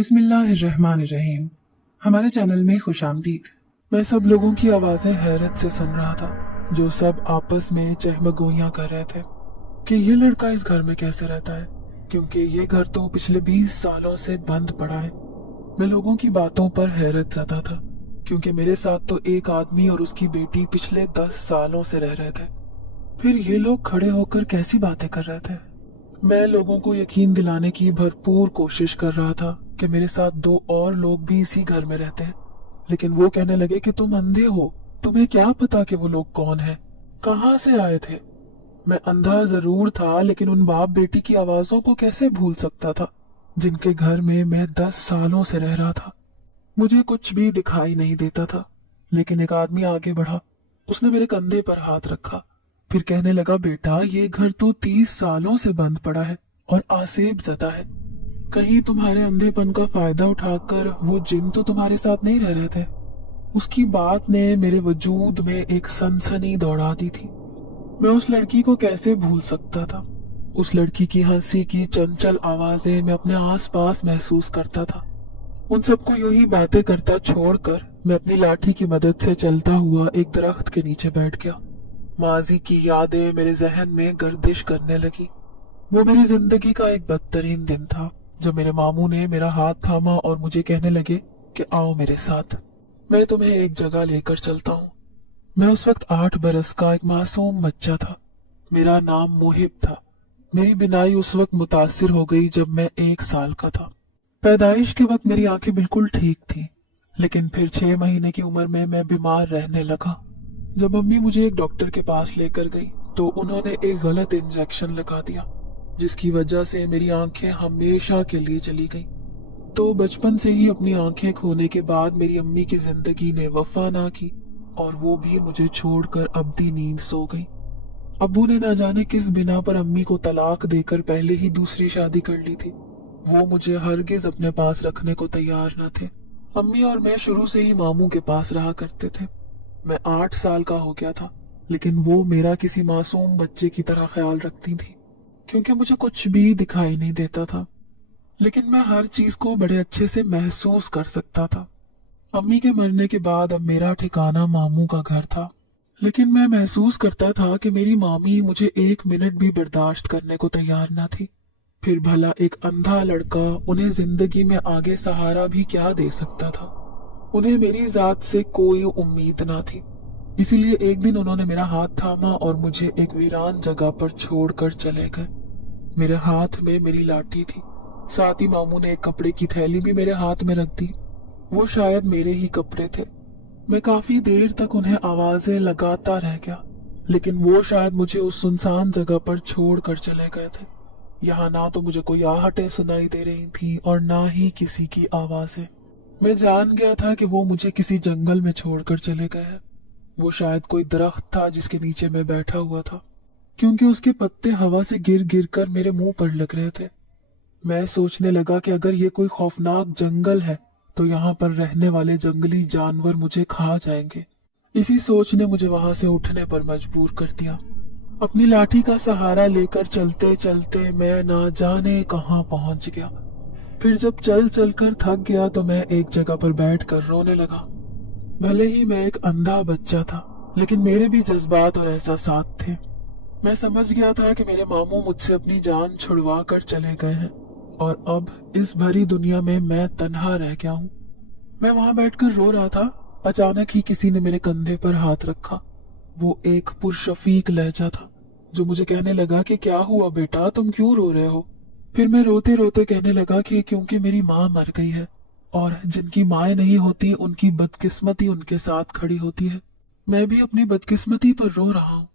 बिस्मिल्लाहिर्रहमानिर्रहीम। हमारे चैनल में खुश आमदीद। मैं सब लोगों की आवाज़ें हैरत से सुन रहा था, जो सब आपस में चहमगोइयाँ कर रहे थे कि ये लड़का इस घर में कैसे रहता है, क्योंकि ये घर तो पिछले 20 सालों से बंद पड़ा है। मैं लोगों की बातों पर हैरत ज़दा था, क्योंकि मेरे साथ तो एक आदमी और उसकी बेटी पिछले 10 सालों से रह रहे थे। फिर ये लोग खड़े होकर कैसी बातें कर रहे थे। मैं लोगों को यकीन दिलाने की भरपूर कोशिश कर रहा था कि मेरे साथ 2 और लोग भी इसी घर में रहते हैं, लेकिन वो कहने लगे कि तुम अंधे हो, तुम्हें क्या पता कि वो लोग कौन हैं, कहाँ से आए थे। मैं अंधा जरूर था, लेकिन उन बाप बेटी की आवाजों को कैसे भूल सकता था, जिनके घर में मैं 10 सालों से रह रहा था। मुझे कुछ भी दिखाई नहीं देता था, लेकिन एक आदमी आगे बढ़ा। उसने मेरे कंधे पर हाथ रखा, फिर कहने लगा, बेटा ये घर तो 30 सालों से बंद पड़ा है और आसेब ज़दा है। कहीं तुम्हारे अंधेपन का फायदा उठाकर वो जिन तो तुम्हारे साथ नहीं रह रहे थे। उसकी बात ने मेरे वजूद में एक सनसनी दौड़ा दी थी। मैं उस लड़की को कैसे भूल सकता था। उस लड़की की हंसी की चंचल आवाजें मैं अपने आसपास महसूस करता था। उन सबको यूं ही बातें करता छोड़कर मैं अपनी लाठी की मदद से चलता हुआ एक दरख्त के नीचे बैठ गया। माजी की यादें मेरे जहन में गर्दिश करने लगी। वो मेरी जिंदगी का एक बदतरीन दिन था, जब मेरे मामू ने मेरा हाथ थामा और मुझे कहने लगे कि आओ मेरे साथ, मैं तुम्हें एक जगह लेकर चलता हूँ। मैं उस वक्त 8 बरस का एक मासूम बच्चा था। मेरा नाम मुहिब था। मेरी बिनाई उस वक्त मुतासिर हो गई जब मैं 1 साल का था। पैदाइश के वक्त मेरी आंखें बिल्कुल ठीक थी, लेकिन फिर 6 महीने की उम्र में मैं बीमार रहने लगा। जब अम्मी मुझे एक डॉक्टर के पास लेकर गई तो उन्होंने एक गलत इंजेक्शन लगा दिया, जिसकी वजह से मेरी आंखें हमेशा के लिए चली गईं। तो बचपन से ही अपनी आंखें खोने के बाद मेरी अम्मी की जिंदगी ने वफा ना की और वो भी मुझे छोड़कर अब्दी नींद सो गई। अब्बू ने ना जाने किस बिना पर अम्मी को तलाक देकर पहले ही दूसरी शादी कर ली थी। वो मुझे हरगिज अपने पास रखने को तैयार न थे। अम्मी और मैं शुरू से ही मामू के पास रहा करते थे। मैं 8 साल का हो गया था, लेकिन वो मेरा किसी मासूम बच्चे की तरह ख्याल रखती थी, क्योंकि मुझे कुछ भी दिखाई नहीं देता था, लेकिन मैं हर चीज को बड़े अच्छे से महसूस कर सकता था। अम्मी के मरने के बाद अब मेरा ठिकाना मामू का घर था, लेकिन मैं महसूस करता था कि मेरी मामी मुझे 1 मिनट भी बर्दाश्त करने को तैयार न थी। फिर भला एक अंधा लड़का उन्हें जिंदगी में आगे सहारा भी क्या दे सकता था। उन्हें मेरी जात से कोई उम्मीद ना थी, इसीलिए एक दिन उन्होंने मेरा हाथ थामा और मुझे एक वीरान जगह पर छोड़कर चले गए। मेरे हाथ में मेरी लाठी थी, साथ ही मामू ने एक कपड़े की थैली भी मेरे हाथ में रख दी। वो शायद मेरे ही कपड़े थे। मैं काफी देर तक उन्हें आवाजें लगाता रह गया, लेकिन वो शायद मुझे उस सुनसान जगह पर छोड़ कर चले गए थे। यहाँ ना तो मुझे कोई आहटें सुनाई दे रही थी और ना ही किसी की आवाजें। मैं जान गया था कि वो मुझे किसी जंगल में छोड़कर चले गए हैं। वो शायद कोई दरख्त था जिसके नीचे मैं बैठा हुआ था, क्योंकि उसके पत्ते हवा से गिर गिर कर मेरे मुंह पर लग रहे थे। मैं सोचने लगा कि अगर ये कोई खौफनाक जंगल है तो यहाँ पर रहने वाले जंगली जानवर मुझे खा जाएंगे। इसी सोच ने मुझे वहां से उठने पर मजबूर कर दिया। अपनी लाठी का सहारा लेकर चलते चलते मैं ना जाने कहाँ पहुंच गया। फिर जब चल चल कर थक गया तो मैं एक जगह पर बैठकर रोने लगा। भले ही मैं एक अंधा बच्चा था, लेकिन मेरे भी जज्बात और एहसासात थे। मैं समझ गया था कि मेरे मामू मुझसे अपनी जान छुड़वा कर चले गए हैं और अब इस भरी दुनिया में मैं तन्हा रह गया हूँ। मैं वहां बैठकर रो रहा था। अचानक ही किसी ने मेरे कंधे पर हाथ रखा। वो एक पुरशफीक लहजा था, जो मुझे कहने लगा कि क्या हुआ बेटा, तुम क्यों रो रहे हो। फिर मैं रोते रोते कहने लगा कि क्योंकि मेरी माँ मर गई है और जिनकी माएँ नहीं होती उनकी बदकिस्मती उनके साथ खड़ी होती है। मैं भी अपनी बदकिस्मती पर रो रहा हूँ।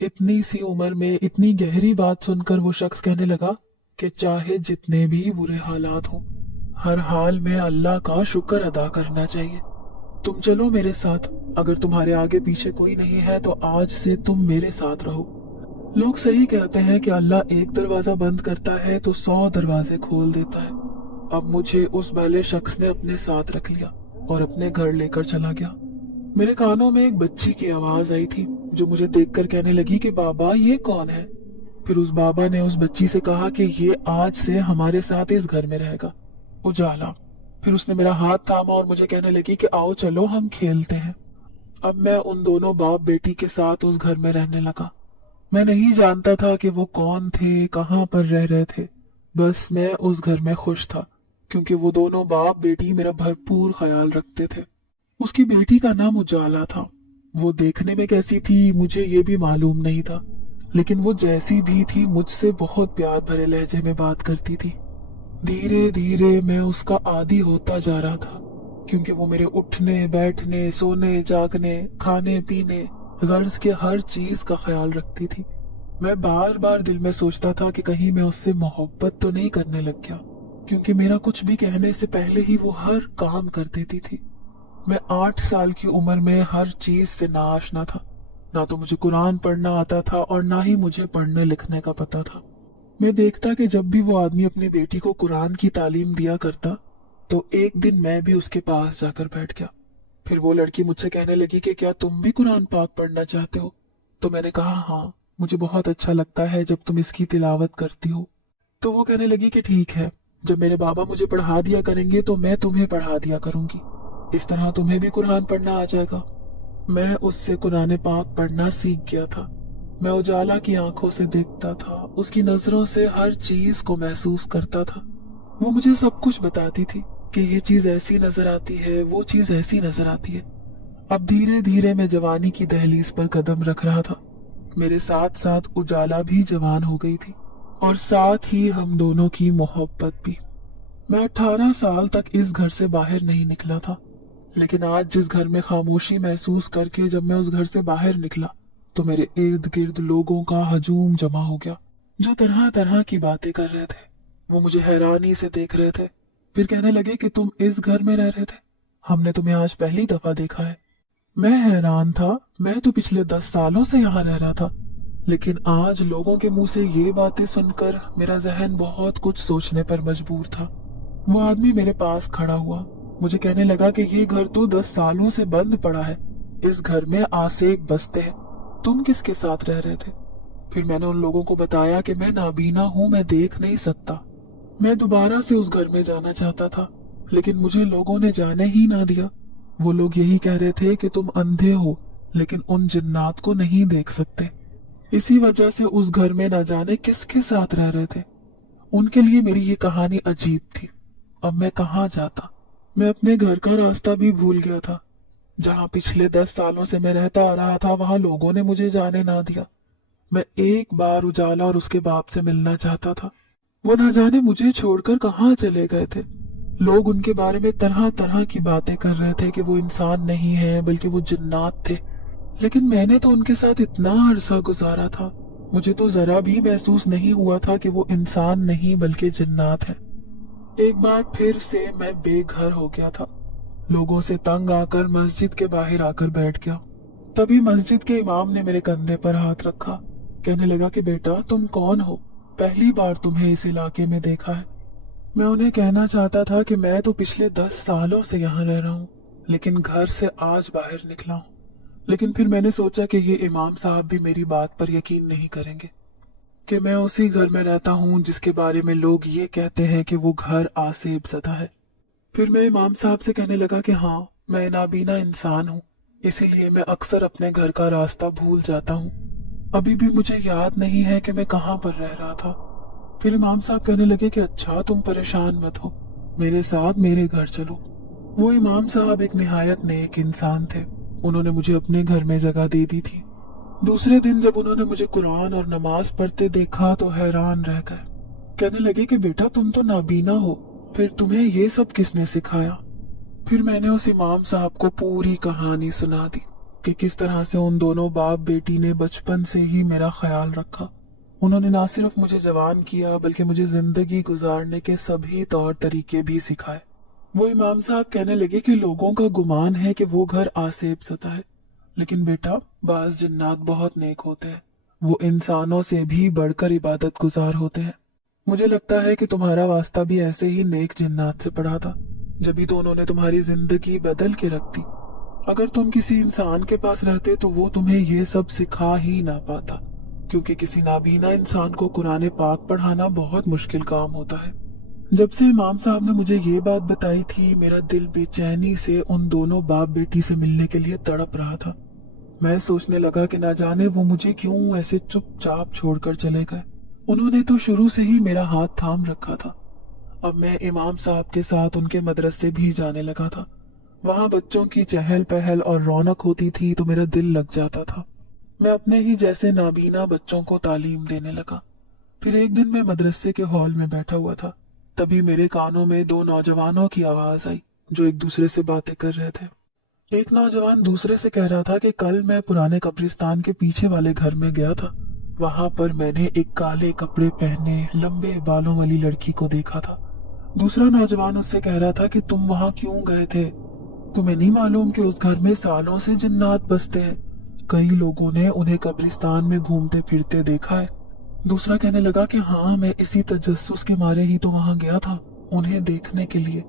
इतनी सी उम्र में इतनी गहरी बात सुनकर वो शख्स कहने लगा कि चाहे जितने भी बुरे हालात हो, हर हाल में अल्लाह का शुक्र अदा करना चाहिए। तुम चलो मेरे साथ। अगर तुम्हारे आगे पीछे कोई नहीं है तो आज से तुम मेरे साथ रहो। लोग सही कहते हैं कि अल्लाह एक दरवाजा बंद करता है तो 100 दरवाजे खोल देता है। अब मुझे उस भले शख्स ने अपने साथ रख लिया और अपने घर लेकर चला गया। मेरे कानों में एक बच्ची की आवाज आई थी, जो मुझे देखकर कहने लगी कि बाबा ये कौन है। फिर उस बाबा ने उस बच्ची से कहा कि ये आज से हमारे साथ इस घर में रहेगा। उजाला। फिर उसने मेरा हाथ थामा और मुझे कहने लगी कि आओ चलो हम खेलते हैं। अब मैं उन दोनों बाप बेटी के साथ उस घर में रहने लगा। मैं नहीं जानता था कि वो कौन थे, कहाँ पर रह रहे थे। बस मैं उस घर में खुश था क्योंकि वो दोनों बाप बेटी मेरा भरपूर ख्याल रखते थे। उसकी बेटी का नाम उजाला था। वो देखने में कैसी थी मुझे ये भी मालूम नहीं था, लेकिन वो जैसी भी थी मुझसे बहुत प्यार भरे लहजे में बात करती थी। धीरे धीरे मैं उसका आदी होता जा रहा था क्योंकि वो मेरे उठने बैठने, सोने जागने, खाने पीने, गर्ज के हर चीज का ख्याल रखती थी। मैं बार बार दिल में सोचता था कि कहीं मैं उससे मोहब्बत तो नहीं करने लग गया, क्योंकि मेरा कुछ भी कहने से पहले ही वो हर काम कर देती थी। मैं 8 साल की उम्र में हर चीज से नाआशना था। ना तो मुझे कुरान पढ़ना आता था और ना ही मुझे पढ़ने लिखने का पता था। मैं देखता कि जब भी वो आदमी अपनी बेटी को कुरान की तालीम दिया करता तो एक दिन मैं भी उसके पास जाकर बैठ गया। फिर वो लड़की मुझसे कहने लगी कि क्या तुम भी कुरान पाक पढ़ना चाहते हो? तो मैंने कहा हाँ, मुझे बहुत अच्छा लगता है जब तुम इसकी तिलावत करती हो। तो वो कहने लगी कि ठीक है, जब मेरे बाबा मुझे पढ़ा दिया करेंगे तो मैं तुम्हें पढ़ा दिया करूंगी, इस तरह तुम्हें भी कुरान पढ़ना आ जाएगा। मैं उससे कुरान पाक पढ़ना सीख गया था। मैं उजाला की आंखों से देखता था, उसकी नजरों से हर चीज को महसूस करता था। वो मुझे सब कुछ बताती थी कि ये चीज ऐसी नजर आती है, वो चीज ऐसी नजर आती है। अब धीरे धीरे मैं जवानी की दहलीज पर कदम रख रहा था। मेरे साथ साथ उजाला भी जवान हो गई थी और साथ ही हम दोनों की मोहब्बत भी। मैं 18 साल तक इस घर से बाहर नहीं निकला था, लेकिन आज जिस घर में खामोशी महसूस करके जब मैं उस घर से बाहर निकला तो मेरे इर्द गिर्द लोगों का हजूम जमा हो गया जो तरह तरह की बातें कर रहे थे। वो मुझे हैरानी से देख रहे थे, फिर कहने लगे कि तुम इस घर में रह रहे थे, हमने तुम्हें आज पहली दफा देखा है। मैं हैरान था, मैं तो पिछले 10 सालों से यहाँ रह रहा था, लेकिन आज लोगों के मुंह से ये बातें सुनकर मेरा जहन बहुत कुछ सोचने पर मजबूर था। वो आदमी मेरे पास खड़ा हुआ, मुझे कहने लगा कि ये घर तो 10 सालों से बंद पड़ा है, इस घर में आसेब बसते हैं, तुम किसके साथ रह रहे थे? फिर मैंने उन लोगों को बताया कि मैं नाबीना हूँ, मैं देख नहीं सकता। मैं दोबारा से उस घर में जाना चाहता था, लेकिन मुझे लोगों ने जाने ही ना दिया। वो लोग यही कह रहे थे कि तुम अंधे हो, लेकिन उन जिन्नात को नहीं देख सकते। इसी वजह से उस घर में न जाने किसके साथ रह रहे थे। उनके लिए मेरी ये कहानी अजीब थी। अब मैं कहाँ जाता? मैं अपने घर का रास्ता भी भूल गया था। जहाँ पिछले 10 सालों से मैं रहता आ रहा था, वहां लोगों ने मुझे जाने ना दिया। मैं एक बार उजाला और उसके बाप से मिलना चाहता था। वो ना जाने मुझे छोड़कर कहाँ चले गए थे। लोग उनके बारे में तरह तरह की बातें कर रहे थे कि वो इंसान नहीं है बल्कि वो जिन्नात थे, लेकिन मैंने तो उनके साथ इतना अरसा गुजारा था, मुझे तो जरा भी महसूस नहीं हुआ था कि वो इंसान नहीं बल्कि जिन्नात है। एक बार फिर से मैं बेघर हो गया था। लोगों से तंग आकर मस्जिद के बाहर आकर बैठ गया। तभी मस्जिद के इमाम ने मेरे कंधे पर हाथ रखा, कहने लगा कि बेटा तुम कौन हो, पहली बार तुम्हें इस इलाके में देखा है। मैं उन्हें कहना चाहता था कि मैं तो पिछले 10 सालों से यहाँ रह रहा हूँ, लेकिन घर से आज बाहर निकला हूँ। लेकिन फिर मैंने सोचा कि ये इमाम साहब भी मेरी बात पर यकीन नहीं करेंगे कि मैं उसी घर में रहता हूँ जिसके बारे में लोग ये कहते हैं कि वो घर आसेब ज़दा है। फिर मैं इमाम साहब से कहने लगा कि हाँ, मैं नाबीना इंसान हूँ, इसीलिए मैं अक्सर अपने घर का रास्ता भूल जाता हूँ। अभी भी मुझे याद नहीं है कि मैं कहाँ पर रह रहा था। फिर इमाम साहब कहने लगे कि अच्छा तुम परेशान मत हो, मेरे साथ मेरे घर चलो। वो इमाम साहब एक निहायत नेक इंसान थे। उन्होंने मुझे अपने घर में जगह दे दी थी। दूसरे दिन जब उन्होंने मुझे कुरान और नमाज पढ़ते देखा तो हैरान रह गए। कहने लगे कि बेटा तुम तो नाबीना हो, फिर तुम्हें ये सब किसने सिखाया? फिर मैंने उस इमाम साहब को पूरी कहानी सुना दी कि किस तरह से उन दोनों बाप बेटी ने बचपन से ही मेरा ख्याल रखा। उन्होंने ना सिर्फ मुझे जवान किया बल्कि मुझे जिंदगी गुजारने के सभी तौर तरीके भी सिखाए। वो इमाम साहब कहने लगे कि लोगों का गुमान है कि वो घर आसेब ज़दा है, लेकिन बेटा बाज जिन्नात बहुत नेक होते हैं, वो इंसानों से भी बढ़कर इबादत गुजार होते हैं। मुझे लगता है कि तुम्हारा वास्ता भी ऐसे ही नेक जिन्नात से पड़ा था, जब तो उन्होंने तुम्हारी जिंदगी बदल के रख दी। अगर तुम किसी इंसान के पास रहते तो वो तुम्हें ये सब सिखा ही ना पाता, क्योंकि किसी नाबीना इंसान को कुरान पाक पढ़ाना बहुत मुश्किल काम होता है। जब से इमाम साहब ने मुझे ये बात बताई थी, मेरा दिल बेचैनी से उन दोनों बाप बेटी से मिलने के लिए तड़प रहा था। मैं सोचने लगा कि ना जाने वो मुझे क्यों ऐसे चुपचाप छोड़कर चले गए। उन्होंने तो शुरू से ही मेरा हाथ थाम रखा था। अब मैं इमाम साहब के साथ उनके मदरसे भी जाने लगा था। वहां बच्चों की चहल पहल और रौनक होती थी तो मेरा दिल लग जाता था। मैं अपने ही जैसे नाबीना बच्चों को तालीम देने लगा। फिर एक दिन मैं मदरसे के हॉल में बैठा हुआ था, तभी मेरे कानों में दो नौजवानों की आवाज आई जो एक दूसरे से बातें कर रहे थे। एक नौजवान दूसरे से कह रहा था कि कल मैं पुराने कब्रिस्तान के पीछे वाले घर में गया था। वहां पर मैंने एक काले कपड़े पहने लंबे बालों वाली लड़की को देखा था। दूसरा नौजवान उससे कह रहा था कि तुम वहां क्यों गए थे? तुम्हें नहीं मालूम कि उस घर में सालों से जिन्नात बसते हैं? कई लोगों ने उन्हें कब्रिस्तान में घूमते फिरते देखा है। दूसरा कहने लगा कि हाँ, मैं इसी तजस्सुस के मारे ही तो वहां गया था, उन्हें देखने के लिए।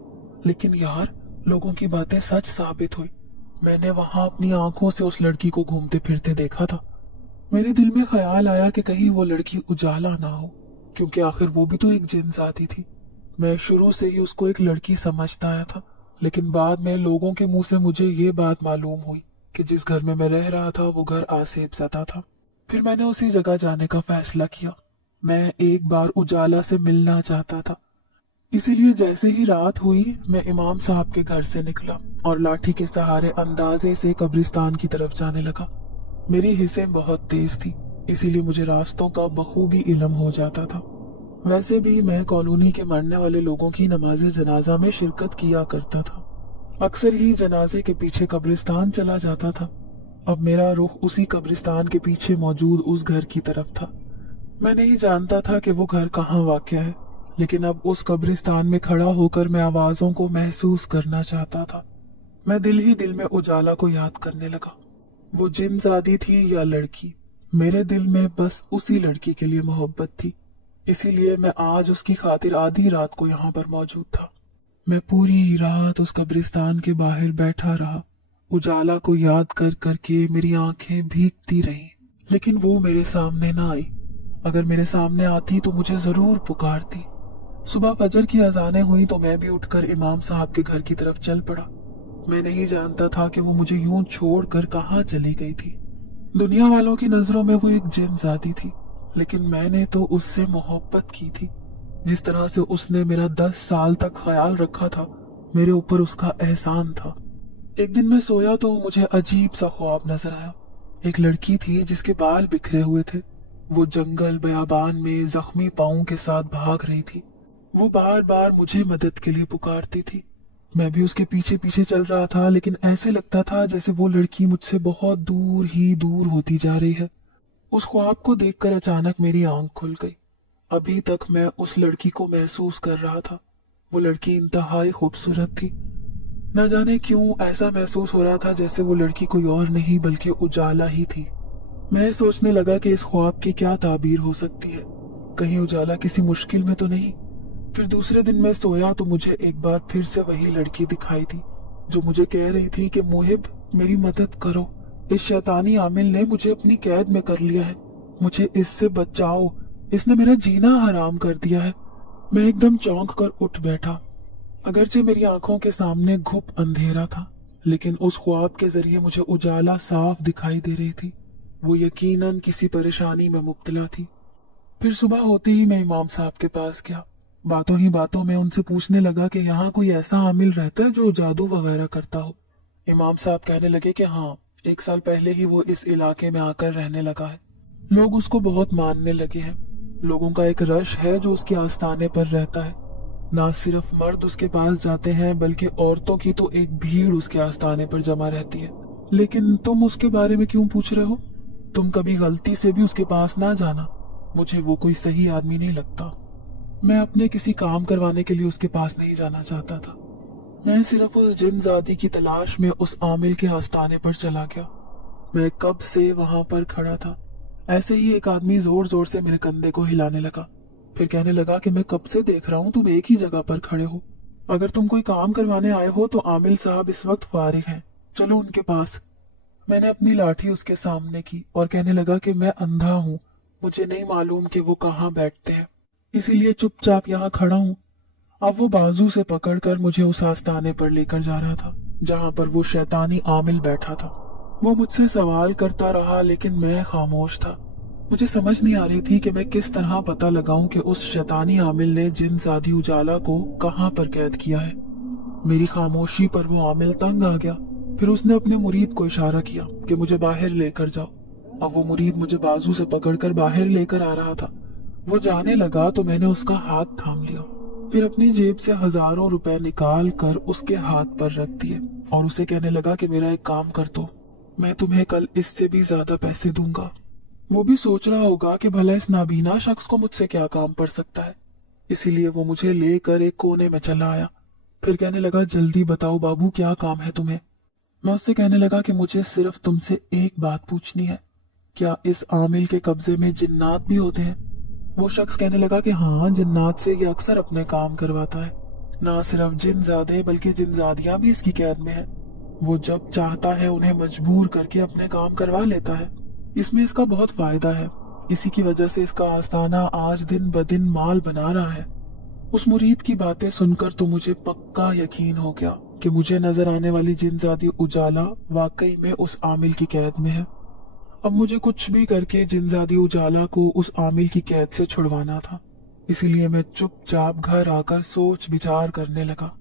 लेकिन यार, लोगों की बातें सच साबित हुई। मैंने वहां अपनी आंखों से उस लड़की को घूमते फिरते देखा था। मेरे दिल में ख्याल आया कि कहीं वो लड़की उजाला ना हो, क्योंकि आखिर वो भी तो एक जिन जाती थी। मैं शुरू से ही उसको एक लड़की समझता आया था, लेकिन बाद में लोगों के मुंह से मुझे ये बात मालूम हुई कि जिस घर में मैं रह रहा था वो घर आसेब ज़दा था। फिर मैंने उसी जगह जाने का फैसला किया। मैं एक बार उजाला से मिलना चाहता था। इसीलिए जैसे ही रात हुई, मैं इमाम साहब के घर से निकला और लाठी के सहारे अंदाजे से कब्रिस्तान की तरफ जाने लगा। मेरी हिस्सें बहुत तेज थी, इसीलिए मुझे रास्तों का बखूबी इल्म हो जाता था। वैसे भी मैं कॉलोनी के मरने वाले लोगों की नमाज़े जनाजा में शिरकत किया करता था। अक्सर ही जनाजे के पीछे कब्रिस्तान चला जाता था। अब मेरा रुख उसी कब्रिस्तान के पीछे मौजूद उस घर की तरफ था। मैं नहीं जानता था कि वो घर कहाँ वाक़या है, लेकिन अब उस कब्रिस्तान में खड़ा होकर मैं आवाज़ों को महसूस करना चाहता था। मैं दिल ही दिल में उजाला को याद करने लगा। वो जिनज़ादी थी या लड़की, मेरे दिल में बस उसी लड़की के लिए मोहब्बत थी। इसीलिए मैं आज उसकी खातिर आधी रात को यहाँ पर मौजूद था। मैं पूरी रात उस कब्रिस्तान के बाहर बैठा रहा। उजाला को याद कर करके मेरी आंखें भीगती रहीं, लेकिन वो मेरे सामने ना आई। अगर मेरे सामने आती तो मुझे जरूर पुकारती। सुबह फजर की अजानें हुई तो मैं भी उठकर इमाम साहब के घर की तरफ चल पड़ा। मैं नहीं जानता था कि वो मुझे यूं छोड़कर कहाँ चली गई थी। दुनिया वालों की नजरों में वो एक जिन जाती थी, लेकिन मैंने तो उससे मोहब्बत की थी। जिस तरह से उसने मेरा 10 साल तक ख्याल रखा था, मेरे ऊपर उसका एहसान था। एक दिन मैं सोया तो मुझे अजीब सा ख्वाब नजर आया। एक लड़की थी जिसके बाल बिखरे हुए थे। वो जंगल बयाबान में जख्मी पाँव के साथ भाग रही थी। वो बार बार मुझे मदद के लिए पुकारती थी। मैं भी उसके पीछे पीछे चल रहा था, लेकिन ऐसे लगता था जैसे वो लड़की मुझसे बहुत दूर ही दूर होती जा रही है। उस ख्वाब को देखकर अचानक मेरी आंख खुल गई। अभी तक मैं उस लड़की को महसूस कर रहा था। वो लड़की इंतहाई खूबसूरत थी। न जाने क्यों ऐसा महसूस हो रहा था जैसे वो लड़की कोई और नहीं बल्कि उजाला ही थी। मैं सोचने लगा कि इस ख्वाब की क्या ताबीर हो सकती है, कहीं उजाला किसी मुश्किल में तो नहीं। फिर दूसरे दिन मैं सोया तो मुझे एक बार फिर से वही लड़की दिखाई दी जो मुझे कह रही थी कि मुहिब, मेरी मदद करो, इस शैतानी आमिल ने मुझे अपनी कैद में कर लिया है, मुझे इससे बचाओ, इसने मेरा जीना हराम कर दिया है। मैं एकदम चौंक कर उठ बैठा। अगरचे मेरी आंखों के सामने घुप अंधेरा था, लेकिन उस ख्वाब के जरिए मुझे उजाला साफ दिखाई दे रही थी। वो यकीनन किसी परेशानी में मुब्तला थी। फिर सुबह होते ही मैं इमाम साहब के पास गया। बातों ही बातों में उनसे पूछने लगा कि यहाँ कोई ऐसा आमिल रहता है जो जादू वगैरह करता हो। इमाम साहब कहने लगे कि हाँ, 1 साल पहले ही वो इस इलाके में आकर रहने लगा है। लोग उसको बहुत मानने लगे हैं। लोगों का एक रश है जो उसके आस्थाने पर रहता है। ना सिर्फ मर्द उसके पास जाते हैं बल्कि औरतों की तो एक भीड़ उसके आस्थाने पर जमा रहती है। लेकिन तुम उसके बारे में क्यों पूछ रहे हो? तुम कभी गलती से भी उसके पास ना जाना। मुझे वो कोई सही आदमी नहीं लगता। मैं अपने किसी काम करवाने के लिए उसके पास नहीं जाना चाहता था। मैं सिर्फ उस जिनजादी की तलाश में उस आमिल के आस्थाने पर चला गया। मैं कब से वहां पर खड़ा था। ऐसे ही एक आदमी जोर जोर से मेरे कंधे को हिलाने लगा। फिर कहने लगा कि मैं कब से देख रहा हूँ तुम एक ही जगह पर खड़े हो। अगर तुम कोई काम करवाने आए हो तो आमिल साहब इस वक्त फारिग हैं, चलो उनके पास। मैंने अपनी लाठी उसके सामने की और कहने लगा कि मैं अंधा हूँ, मुझे नहीं मालूम कि वो कहाँ बैठते हैं, इसीलिए चुपचाप यहाँ खड़ा हूँ। अब वो बाजू से पकड़कर मुझे उस आस्ताने पर लेकर जा रहा था जहां पर वो शैतानी आमिल बैठा था। वो मुझसे सवाल करता रहा लेकिन मैं खामोश था। मुझे समझ नहीं आ रही थी कि मैं किस तरह पता लगाऊं कि उस शैतानी आमिल ने जिन जादी उजाला को कहां पर कैद किया है। मेरी खामोशी पर वो आमिल तंग आ गया। फिर उसने अपने मुरीद को इशारा किया कि मुझे बाहर लेकर जाओ। अब वो मुरीद मुझे बाजू से पकड़कर बाहर लेकर आ रहा था। वो जाने लगा तो मैंने उसका हाथ थाम लिया, फिर अपनी जेब से हजारों रुपए निकाल कर उसके हाथ पर रख दिए और उसे कहने लगा कि मेरा एक काम कर दो, मैं तुम्हें कल इससे भी ज्यादा पैसे दूंगा। वो भी सोच रहा होगा कि भला इस नाबीना शख्स को मुझसे क्या काम पड़ सकता है, इसीलिए वो मुझे लेकर एक कोने में चला आया। फिर कहने लगा, जल्दी बताओ बाबू, क्या काम है तुम्हें। मैं उससे कहने लगा कि मुझे सिर्फ तुमसे एक बात पूछनी है, क्या इस आमिल के कब्जे में जिन्नात भी होते हैं। वो शख्स कहने लगा कि हाँ, जिन्नात से ये अक्सर अपने काम करवाता है। ना सिर्फ जिनजादे बल्कि जिनजादियां भी इसकी कैद में है। वो जब चाहता है उन्हें मजबूर करके अपने काम करवा लेता है। इसमें इसका बहुत फायदा है, इसी की वजह से इसका आस्ताना आज दिन ब दिन माल बना रहा है। उस मुरीद की बातें सुनकर तो मुझे पक्का यकीन हो गया कि मुझे नजर आने वाली जिनजादी उजाला वाकई में उस आमिल की कैद में है। अब मुझे कुछ भी करके जिनजादी उजाला को उस आमिल की कैद से छुड़वाना था। इसीलिए मैं चुपचाप घर आकर सोच विचार करने लगा।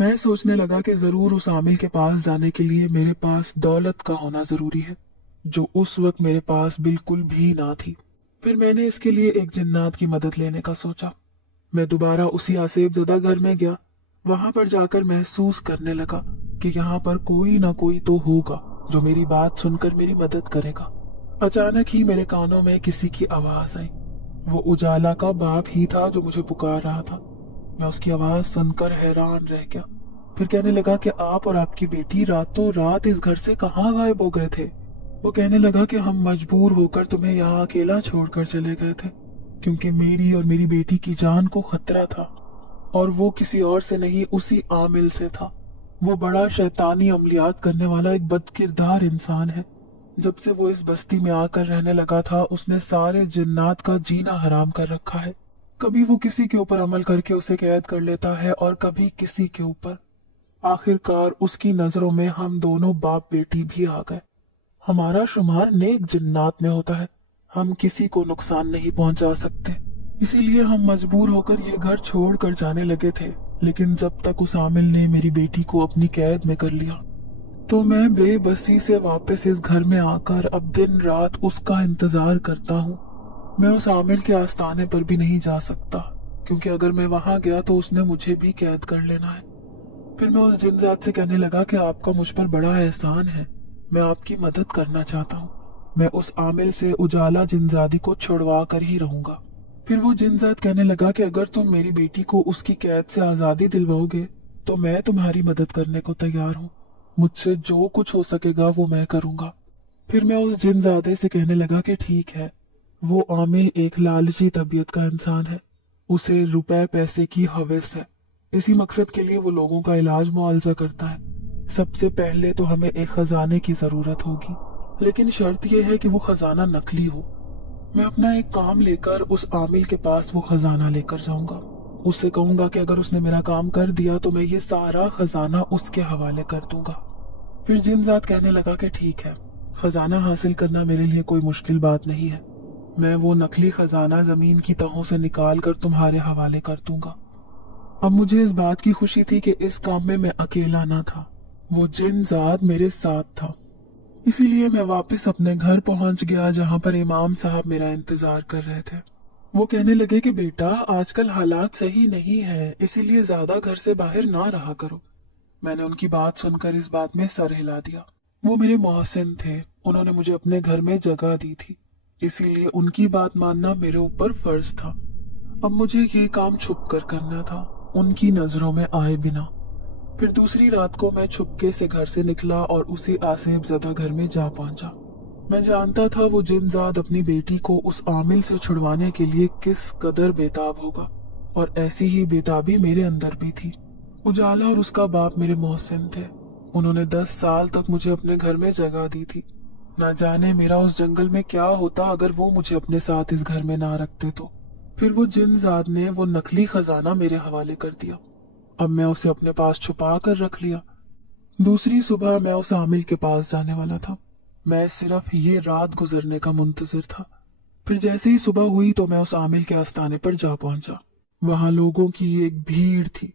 मैं सोचने लगा कि जरूर उस आमिल के पास जाने के लिए मेरे पास दौलत का होना जरूरी है, जो उस वक्त मेरे पास बिल्कुल भी ना थी। फिर मैंने इसके लिए एक जिन्नात की मदद लेने का सोचा। मैं दोबारा उसी आसेब ज़दा घर में गया। वहां पर जाकर महसूस करने लगा कि यहाँ पर कोई ना कोई तो होगा जो मेरी बात सुनकर मेरी मदद करेगा। अचानक ही मेरे कानों में किसी की आवाज आई। वो उजाला का बाप ही था जो मुझे पुकार रहा था। मैं उसकी आवाज सुनकर हैरान रह गया। फिर कहने लगा कि आप और आपकी बेटी रातों रात इस घर से कहाँ गायब हो गए थे। वो कहने लगा कि हम मजबूर होकर तुम्हें यहाँ अकेला छोड़कर चले गए थे, क्योंकि मेरी और मेरी बेटी की जान को खतरा था, और वो किसी और से नहीं, उसी आमिल से था। वो बड़ा शैतानी अमलियात करने वाला एक बदकिरदार इंसान है। जब से वो इस बस्ती में आकर रहने लगा था, उसने सारे जिन्नात का जीना हराम कर रखा है। कभी वो किसी के ऊपर अमल करके उसे कैद कर लेता है और कभी किसी के ऊपर। आखिरकार उसकी नजरों में हम दोनों बाप बेटी भी आ गए। हमारा शुमार नेक जिन्नात में होता है, हम किसी को नुकसान नहीं पहुंचा सकते। इसीलिए हम मजबूर होकर ये घर छोड़कर जाने लगे थे। लेकिन जब तक उस आमिल ने मेरी बेटी को अपनी कैद में कर लिया, तो मैं बेबसी से वापस इस घर में आकर अब दिन रात उसका इंतजार करता हूँ। मैं उस आमिल के आस्ताने पर भी नहीं जा सकता, क्योंकि अगर मैं वहां गया तो उसने मुझे भी कैद कर लेना है। फिर मैं उस जिनजात से कहने लगा कि आपका मुझ पर बड़ा एहसान है, मैं आपकी मदद करना चाहता हूँ। मैं उस आमिल से उजाला जिनजादी को छुड़वा कर ही रहूंगा। फिर वो जिनजात कहने लगा कि अगर तुम मेरी बेटी को उसकी कैद से आजादी दिलवाओगे तो मैं तुम्हारी मदद करने को तैयार हूँ। मुझसे जो कुछ हो सकेगा वो मैं करूंगा। फिर मैं उस जिनजादे से कहने लगा कि ठीक है, वो आमिल एक लालची तबीयत का इंसान है, उसे रुपए पैसे की हवस है। इसी मकसद के लिए वो लोगों का इलाज मुआवजा करता है। सबसे पहले तो हमें एक खजाने की जरूरत होगी, लेकिन शर्त यह है कि वो खजाना नकली हो। मैं अपना एक काम लेकर उस आमिल के पास वो खजाना लेकर जाऊंगा। उससे कहूंगा कि अगर उसने मेरा काम कर दिया तो मैं ये सारा खजाना उसके हवाले कर दूंगा। फिर जिनजात कहने लगा कि ठीक है, खजाना हासिल करना मेरे लिए कोई मुश्किल बात नहीं है। मैं वो नकली खजाना जमीन की तहों से निकाल कर तुम्हारे हवाले कर दूंगा। अब मुझे इस बात की खुशी थी कि इस काम में मैं अकेला ना था, वो जिनजात मेरे साथ था। इसीलिए मैं वापस अपने घर पहुंच गया, जहां पर इमाम साहब मेरा इंतजार कर रहे थे। वो कहने लगे कि बेटा, आजकल हालात सही नहीं है, इसीलिए ज्यादा घर से बाहर ना रहा करो। मैंने उनकी बात सुनकर इस बात में सर हिला दिया। वो मेरे मोहसिन थे, उन्होंने मुझे अपने घर में जगह दी थी, इसीलिए उनकी बात मानना मेरे ऊपर फर्ज था। अब मुझे ये काम छुप कर करना था, उनकी नजरों में आए बिना। फिर दूसरी रात को मैं छुपके से घर से निकला और उसी आसेब ज़दा घर में जा पहुंचा। मैं जानता था वो जिनजाद अपनी बेटी को उस आमिल से छुड़वाने के लिए किस कदर बेताब होगा, और ऐसी ही बेताबी मेरे अंदर भी थी। उजाला और उसका बाप मेरे मोहसिन थे। उन्होंने 10 साल तक मुझे अपने घर में जगह दी थी। ना जाने मेरा उस जंगल में क्या होता अगर वो मुझे अपने साथ इस घर में ना रखते तो। फिर वो जिनजाद ने वो नकली खजाना मेरे हवाले कर दिया। अब मैं उसे अपने पास छुपा कर रख लिया। दूसरी सुबह मैं उस आमिल के पास जाने वाला था। मैं सिर्फ ये रात गुजरने का मुंतजिर था। फिर जैसे ही सुबह हुई तो मैं उस आमिल के आस्थाने पर जा पहुंचा। वहां लोगों की एक भीड़ थी।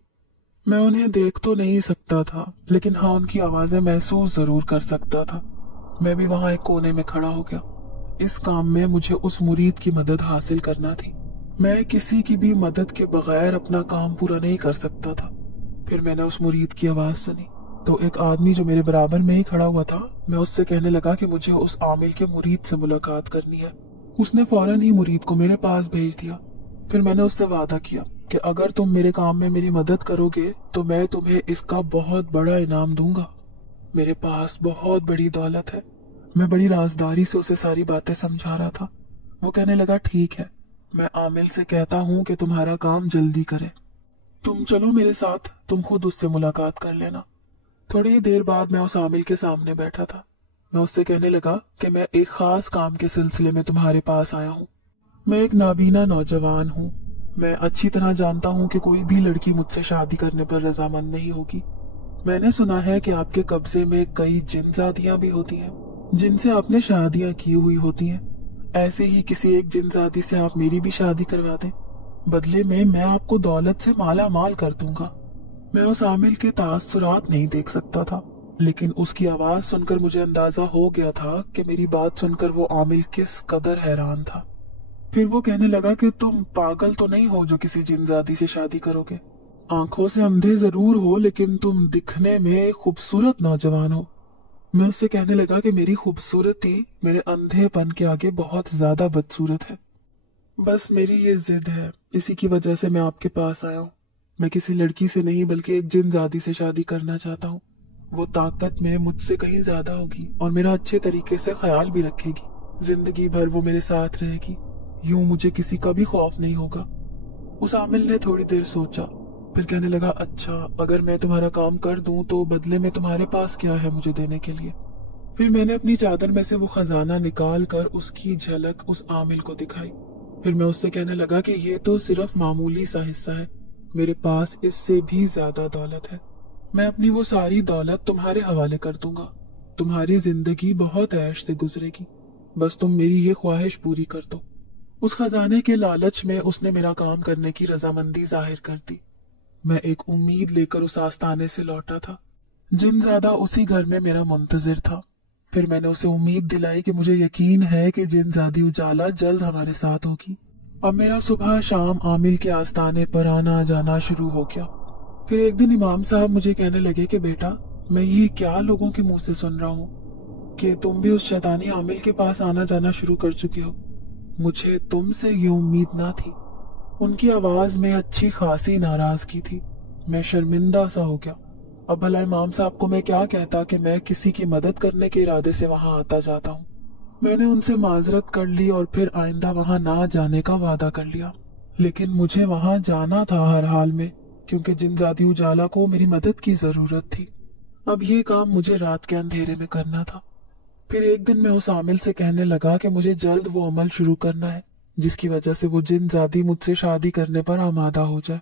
मैं उन्हें देख तो नहीं सकता था, लेकिन हाँ, उनकी आवाजें महसूस जरूर कर सकता था। मैं भी वहां एक कोने में खड़ा हो गया। इस काम में मुझे उस मुरीद की मदद हासिल करना थी। मैं किसी की भी मदद के बगैर अपना काम पूरा नहीं कर सकता था। फिर मैंने उस मुरीद की आवाज सुनी तो एक आदमी जो मेरे बराबर में ही खड़ा हुआ था, मैं उससे कहने लगा कि मुझे उस आमिल के मुरीद से मुलाकात करनी है। उसने फौरन ही मुरीद को मेरे पास भेज दिया। फिर मैंने उससे वादा किया कि अगर तुम मेरे काम में मेरी मदद करोगे तो मैं तुम्हें इसका बहुत बड़ा इनाम दूंगा। मेरे पास बहुत बड़ी दौलत है। मैं बड़ी राजदारी से उसे सारी बातें समझा रहा था। वो कहने लगा, ठीक है, मैं आमिल से कहता हूँ कि तुम्हारा काम जल्दी करे। तुम चलो मेरे साथ, तुम खुद उससे मुलाकात कर लेना। थोड़ी ही देर बाद मैं उस आमिल के सामने बैठा था। मैं उससे कहने लगा कि मैं एक खास काम के सिलसिले में तुम्हारे पास आया हूँ। मैं एक नाबीना नौजवान हूँ। मैं अच्छी तरह जानता हूँ कि कोई भी लड़की मुझसे शादी करने पर रजामंद नहीं होगी। मैंने सुना है कि आपके कब्जे में कई जिनजादियां भी होती हैं जिनसे आपने शादियां की हुई होती हैं। ऐसे ही किसी एक जिनजादी से आप मेरी भी शादी करवा दें। बदले में मैं आपको दौलत से माला माल कर दूंगा। मैं उस आमिल के तासुरात नहीं देख सकता था, लेकिन उसकी आवाज सुनकर मुझे अंदाजा हो गया था कि मेरी बात सुनकर वो आमिल किस कदर हैरान था। फिर वो कहने लगा कि तुम पागल तो नहीं हो जो किसी जिनजादी से शादी करोगे। आंखों से अंधे जरूर हो, लेकिन तुम दिखने में खूबसूरत नौजवान हो। मैं उससे कहने लगा कि मेरी खूबसूरती मेरे अंधेपन के आगे बहुत ज्यादा बदसूरत है। बस मेरी ये जिद है, इसी की वजह से मैं आपके पास आया हूँ। मैं किसी लड़की से नहीं बल्कि एक जिनजादी से शादी करना चाहता हूँ। वो ताकत में मुझसे कहीं ज्यादा होगी और मेरा अच्छे तरीके से ख्याल भी रखेगी। जिंदगी भर वो मेरे साथ रहेगी। यूं मुझे किसी का भी खौफ नहीं होगा। उस आमिल ने थोड़ी देर सोचा, फिर कहने लगा, अच्छा, अगर मैं तुम्हारा काम कर दूं तो बदले में तुम्हारे पास क्या है मुझे देने के लिए? फिर मैंने अपनी चादर में से वो खजाना निकाल कर उसकी झलक उस आमिल को दिखाई। फिर मैं उससे कहने लगा कि ये तो सिर्फ मामूली सा हिस्सा है, मेरे पास इससे भी ज्यादा दौलत है। मैं अपनी वो सारी दौलत तुम्हारे हवाले कर दूंगा। तुम्हारी जिंदगी बहुत ऐश से गुजरेगी। बस तुम मेरी ये ख्वाहिश पूरी कर दो। उस खजाने के लालच में उसने मेरा काम करने की रजामंदी जाहिर कर दी। मैं एक उम्मीद लेकर उस आस्थाने से लौटा था। जिनजादा उसी घर में मेरा मुंतजिर था। फिर मैंने उसे उम्मीद दिलाई कि मुझे यकीन है कि जिनजादी उजाला जल्द हमारे साथ होगी। अब मेरा सुबह शाम आमिल के आस्थाने पर आना जाना शुरू हो गया। फिर एक दिन इमाम साहब मुझे कहने लगे कि बेटा, मैं ये क्या लोगों के मुंह से सुन रहा हूँ कि तुम भी उस शैतानी आमिल के पास आना जाना शुरू कर चुके हो। मुझे तुमसे ये उम्मीद ना थी। उनकी आवाज में अच्छी खासी नाराजगी थी। मैं शर्मिंदा सा हो गया। अब भला इमाम साहब को मैं क्या कहता कि मैं किसी की मदद करने के इरादे से वहां आता जाता हूँ। मैंने उनसे माजरत कर ली और फिर आइंदा वहां ना जाने का वादा कर लिया। लेकिन मुझे वहां जाना था हर हाल में, क्योंकि जिनजादी उजाला को मेरी मदद की जरूरत थी। अब ये काम मुझे रात के अंधेरे में करना था। फिर एक दिन मैं उस आमिल से कहने लगा कि मुझे जल्द वो अमल शुरू करना है जिसकी वजह से वो जिनजादी मुझसे शादी करने पर आमादा हो जाए।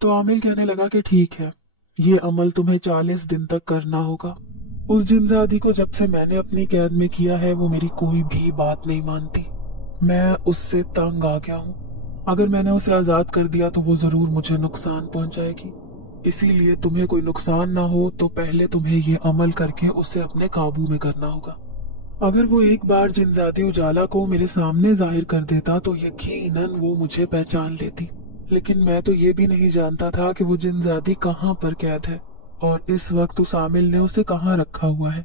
तो आमिल कहने लगा कि ठीक है, ये अमल तुम्हें 40 दिन तक करना होगा। उस जिनजादी को जब से मैंने अपनी कैद में किया है वो मेरी कोई भी बात नहीं मानती। मैं उससे तंग आ गया हूँ। अगर मैंने उसे आजाद कर दिया तो वो जरूर मुझे नुकसान पहुंचाएगी। इसीलिए तुम्हें कोई नुकसान ना हो तो पहले तुम्हें ये अमल करके उसे अपने काबू में करना होगा। अगर वो एक बार जिनजादी उजाला को मेरे सामने जाहिर कर देता तो यकीनन वो मुझे पहचान लेती। लेकिन मैं तो ये भी नहीं जानता था कि वो जिनजादी कहाँ पर कैद है और इस वक्त उस आमिल ने उसे कहाँ रखा हुआ है।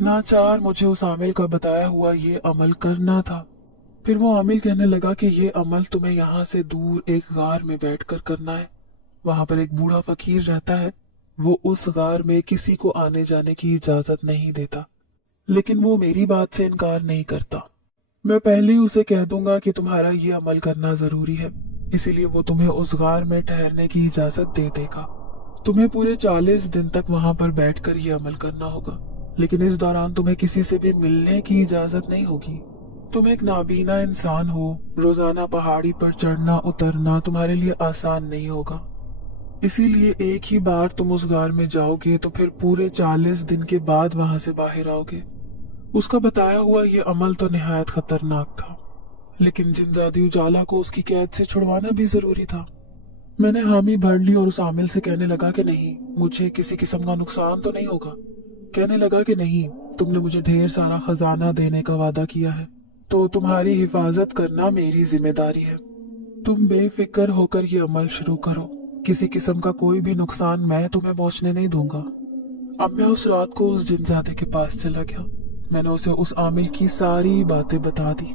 नाचार मुझे उस आमिल का बताया हुआ ये अमल करना था। फिर वो आमिल कहने लगा कि ये अमल तुम्हें यहाँ से दूर एक गार में बैठकर करना है। वहां पर एक बूढ़ा फकीर रहता है। वो उस गार में किसी को आने जाने की इजाजत नहीं देता, लेकिन वो मेरी बात से इनकार नहीं करता। मैं पहले ही उसे कह दूंगा कि तुम्हारा ये अमल करना जरूरी है, इसीलिए वो तुम्हें उस गार में ठहरने की इजाजत दे देगा। तुम्हें पूरे 40 दिन तक वहां पर बैठकर ये अमल करना होगा, लेकिन इस दौरान तुम्हें किसी से भी मिलने की इजाजत नहीं होगी। तुम एक नाबीना इंसान हो, रोजाना पहाड़ी पर चढ़ना उतरना तुम्हारे लिए आसान नहीं होगा। इसीलिए एक ही बार तुम उस गार में जाओगे तो फिर पूरे 40 दिन के बाद वहां से बाहर आओगे। उसका बताया हुआ ये अमल तो निहायत खतरनाक था, लेकिन जिनजादी उजाला को उसकी कैद से छुड़वाना भी जरूरी था। मैंने हामी भर ली और उस आमिल से कहने लगा कि नहीं, मुझे किसी किस्म का नुकसान तो नहीं होगा। कहने लगा कि नहीं, तुमने मुझे ढेर सारा खजाना देने का वादा किया है, तो तुम्हारी हिफाजत करना मेरी जिम्मेदारी है। तुम बेफिक्र होकर ये अमल शुरू करो, किसी किस्म का कोई भी नुकसान मैं तुम्हें पहुंचने नहीं दूंगा। अब मैं उस रात को उस जिनजादे के पास चला गया। मैंने उसे उस आमिल की सारी बातें बता दी।